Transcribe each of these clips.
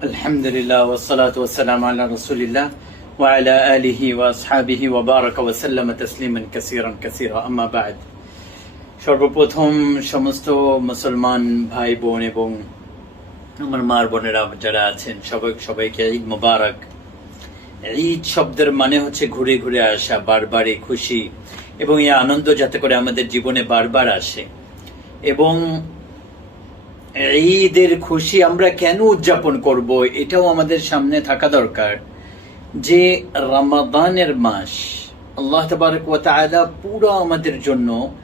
الحمد لله والصلاة والسلام على رسول الله وعلى آله وأصحابه وبارك وسلم تسليما كثيرا كثيرا أما بعد সর্বপ্রথম সমস্ত মুসলমান ভাই বোন এবং আমার মার বোনেরা যারা আছেন সবাই সবাইকে ঈদ মোবারক ঈদ শব্দের মানে হচ্ছে ঘুরে ঘুরে আসা বারবারই খুশি এবং এই আনন্দ যাতে করে আমাদের জীবনে বারবার আসে এবং ঈদের খুশি আমরা কেন উদযাপন করব, এটাও আমাদের সামনে থাকা দরকার। যে রমাদানের মাস, আল্লাহ তবারক ওয়া তাআলা পুরো আমাদের জন্য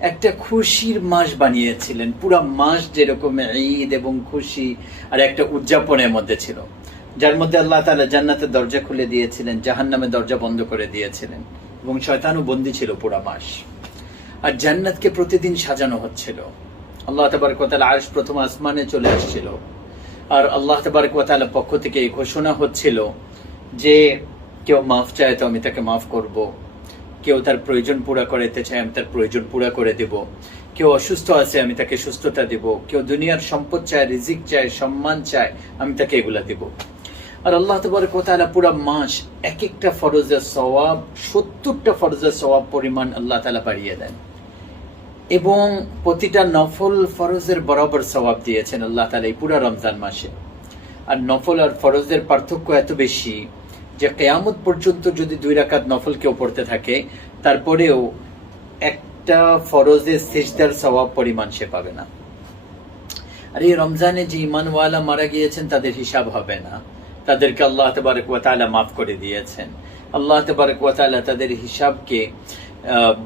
একটা খুশির মাস বানিয়েছিলেন। পুরো মাস যেরকম ঈদ এবং খুশি আর একটা উদযাপনের মধ্যে ছিল। যার মধ্যে আল্লাহ তাআলা জান্নাতের দরজা খুলে দিয়েছিলেন, জাহান্নামের দরজা বন্ধ করে দিয়েছিলেন এবং শয়তানও বন্দী ছিল পুরো মাস। আর জান্নাতকে প্রতিদিন সাজানো হচ্ছিল। আল্লাহ তাবারক ওয়া তাআলা প্রথম আসমানে চলে আসছিল। আর আল্লাহ তাবারক ওয়া পক্ষ থেকে এই ঘোষণা হচ্ছিল যে, কেউ মাফ চায় তো আমি তাকে মাফ করব। কেউ তার প্রয়োজন পুরা করতে চায়, আমি তার প্রয়োজন পুরা করে দেব। কেউ অসুস্থ আছে, আমি তাকে সুস্থতা দেব। কেউ দুনিয়ার সম্পদ চায়, রিজিক চায়, সম্মান চায়, আমি তাকে এগুলা দেব। আর আল্লাহ তবরক ওয়া তাআলা পুরা মাস এক একটা ফরজের সওয়াব, সত্তরটা ফরজের সওয়াব পরিমাণ আল্লাহ তালা বাড়িয়ে দেন। এবং প্রতিটা নফল ফরজের বরাবর সওয়াব দিয়েছেন আল্লাহ তাআলা এই পুরা রমজান মাসে। আর নফল আর ফরজের পার্থক্য এত বেশি যে কেয়ামত পর্যন্ত যদি দুই রাকাত নফল কেউ পড়তে থাকে, তারপরেও একটা ফরজের সেজদার সওয়াব পরিমাণ সে পাবে না। আর এই রমজানে যে ইমানওয়ালা মারা গিয়েছেন, তাদের হিসাব হবে না। তাদেরকে আল্লাহ তবারক ওয়া তাআলা মাফ করে দিয়েছেন। আল্লাহ তবারক ওয়া তাআলা তাদের হিসাবকে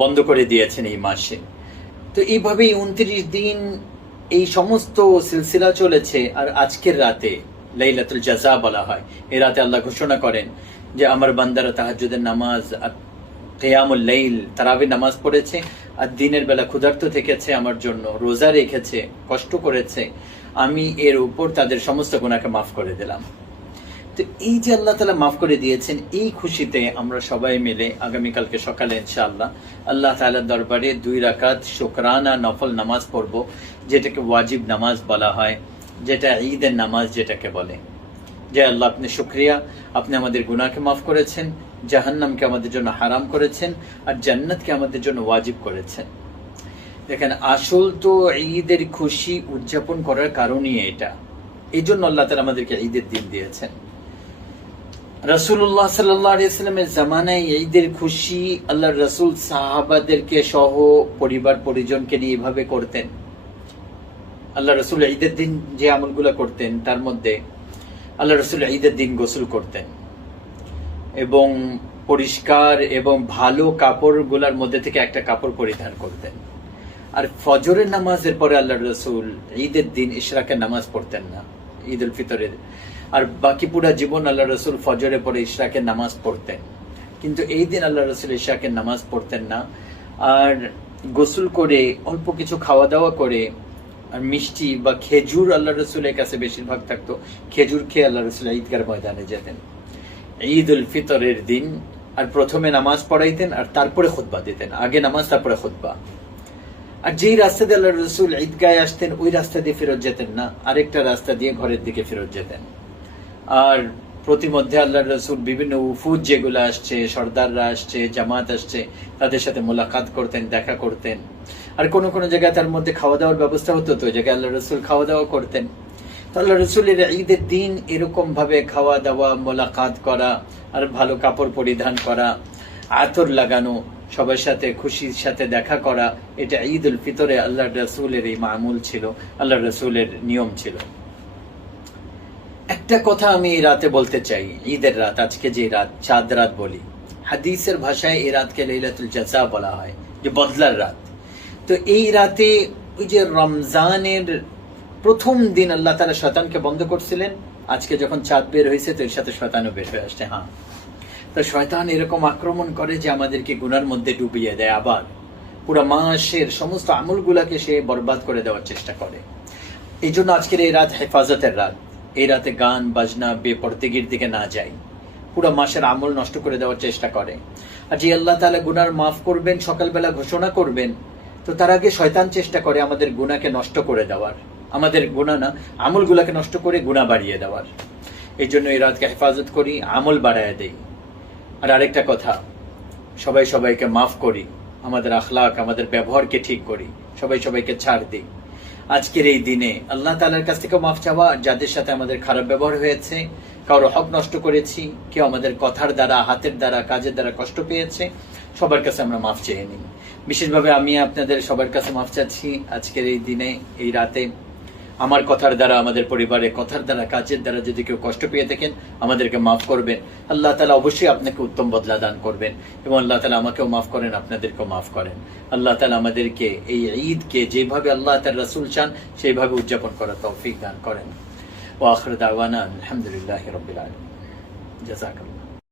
বন্ধ করে দিয়েছেন এই মাসে। তো এইভাবেই উনত্রিশ দিন এই সমস্ত সিলসিলা চলেছে, আর আজকের রাতে লাইলাতুল জাজা বলা হয়। এই রাতে আল্লাহ ঘোষণা করেন যে, আমার বান্দারা তাহাজ্জুদের নামাজ কেয়ামুল লাইল তারাবি নামাজ পড়েছে, আর দিনের বেলা ক্ষুধার্ত থেকেছে, আমার জন্য রোজা রেখেছে, কষ্ট করেছে। আমি এর উপর তাদের সমস্ত গুণাকে মাফ করে দিলাম। তো এই যে আল্লাহ তালা মাফ করে দিয়েছেন, এই খুশিতে আমরা সবাই মিলে আগামীকালকে সকালে ইনশাআল্লাহ আল্লাহ তালার দরবারে দুই রাকাত শুকরানা নফল নামাজ পড়ব, যেটাকে ওয়াজিব নামাজ বলা হয়, যেটা ঈদের নামাজ যেটাকে বলে। যে আল্লাহ আপনি শুক্রিয়া, আপনি আমাদের গুনাহকে মাফ করেছেন, জাহান্নামকে আমাদের জন্য হারাম করেছেন, আর জান্নাতকে আমাদের জন্য ওয়াজিব করেছেন। দেখেন, আসল তো ঈদের খুশি উদযাপন করার কারণই এটা। এই জন্য আল্লাহ তালা আমাদেরকে ঈদের দিন দিয়েছেন। রসুল্লাহ সাল্লামের জামানায় ঈদের খুশি আল্লাহ রসুল সাহাবাদেরকে সহ পরিবার পরিজনকে নিয়ে এভাবে করতেন। আল্লাহ রসুল ঈদের দিন যে আমলগুলো করতেন, তার মধ্যে আল্লাহ রসুল ঈদের দিন গোসল করতেন এবং পরিষ্কার এবং ভালো কাপড়গুলোর মধ্যে থেকে একটা কাপড় পরিধান করতেন। আর ফজরের নামাজের পরে আল্লাহ রসুল ঈদের দিন ইশরাকের নামাজ পড়তেন না। ঈদ উল ফিতরের আর বাকি পুরা জীবন আল্লাহ রসুল ফজরে পরে ইশরাকের নামাজ পড়তেন। কিন্তু এই দিন আল্লাহ রসুল ইশরাকের নামাজ পড়তেন না। আর গোসল করে, অল্প কিছু খাওয়া দাওয়া করে, আর মিষ্টি বা খেজুর আল্লাহ রসুলের কাছে বেশিরভাগ থাকতো। খেজুর খেয়ে আল্লাহ রসুল ঈদগার ময়দানে যেতেন। ঈদ উল ফিতরের দিন, আর প্রথমে নামাজ পড়াইতেন, আর তারপরে খুতবা দিতেন। আগে নামাজ, তারপরে খুতবা। আর যেই রাস্তা দিয়ে আল্লাহ রসুল ঈদগায় আসতেন, ওই রাস্তা দিয়ে ফেরত যেতেন না। আরেকটা রাস্তা দিয়ে ঘরের দিকে ফেরত যেতেন। আর প্রতিমধ্যে আল্লাহ রসুল বিভিন্ন উফুজ যেগুলো আসছে, সর্দাররা আসছে, জামাত আসছে, তাদের সাথে মোলাকাত করতেন, দেখা করতেন। আর কোনো কোনো জায়গায় তার মধ্যে খাওয়া দাওয়ার ব্যবস্থা হতো তো জায়গায় আল্লাহ রসুল খাওয়া দাওয়া করতেন। আল্লাহ রসুলের ঈদের দিন এরকম ভাবে খাওয়া দাওয়া, মোলাকাত করা, আর ভালো কাপড় পরিধান করা, আতর লাগানো, সবার সাথে খুশির সাথে দেখা করা, এটা ঈদ উল ফিতরে আল্লাহ রসুলের এই মামুল ছিল আল্লাহ রসুলের নিয়ম ছিল। একটা কথা আমি এই রাতে বলতে চাই, ঈদের রাত, আজকে যে রাত, চাঁদ রাত বলি। হাদিসের ভাষায় এই রাতকে লাইলাতুল জাজা বলা হয়, যে বদলার রাত। তো এই রাতে ওই যে রমজানের প্রথম দিন আল্লাহ তালা শতানকে বন্ধ করছিলেন, আজকে যখন চাঁদ বের হয়েছে তো এর সাথে শতানও বের হয়ে আসছে হ্যাঁ। তো শয়তান এরকম আক্রমণ করে যে আমাদেরকে গুনার মধ্যে ডুবিয়ে দেয় আবার। পুরো মাসের সমস্ত আমলগুলাকে সে বরবাদ করে দেওয়ার চেষ্টা করে। এই জন্য আজকের এই রাত হেফাজতের রাত। এই রাতে গান, বাজনা, বেপর্দিগির দিকে না যাই পুরো মাসের আমল নষ্ট করে দেওয়ার চেষ্টা করে। আর যে আল্লাহ তালা গুনার মাফ করবেন, সকালবেলা ঘোষণা করবেন, তো তার আগে শয়তান চেষ্টা করে আমাদের গুণাকে নষ্ট করে দেওয়ার। আমাদের গুণা না, আমলগুলাকে নষ্ট করে গুণা বাড়িয়ে দেওয়ার। এই জন্য এই রাতকে হেফাজত করি, আমল বাড়ায় দেই। আর আরেকটা কথা, সবাই সবাইকে মাফ করি, আমাদের আখলাক, আমাদের ব্যবহারকে ঠিক করি, সবাই সবাইকে ছাড় দিই। আজকের এই দিনে আল্লাহ তালার কাছ থেকে মাফ চাওয়া যাদের সাথে আমাদের খারাপ ব্যবহার হয়েছে, কারও হক নষ্ট করেছি, কেউ আমাদের কথার দ্বারা, হাতের দ্বারা, কাজের দ্বারা কষ্ট পেয়েছে, সবার কাছে আমরা মাফ চেয়ে নিই। বিশেষভাবে আমি আপনাদের সবার কাছে মাফ চাচ্ছি আজকের এই দিনে, এই রাতে। আমার কথার দ্বারা, আমাদের পরিবারে কথার দ্বারা, কাজের দ্বারা যদি কেউ কষ্ট পেয়ে থাকেন, আমাদেরকে মাফ করবেন। আল্লাহ তালা অবশ্যই আপনাকে উত্তম বদলা দান করবেন এবং আল্লাহ তালা আমাকেও মাফ করেন, আপনাদেরকেও মাফ করেন। আল্লাহ তালা আমাদেরকে এই ঈদকে যেভাবে আল্লাহ তার রাসুল চান, সেইভাবে উদযাপন করার তৌফিক দান করেন। ও আখর দাওয়ানা আলহামদুলিল্লাহ রবিল আলম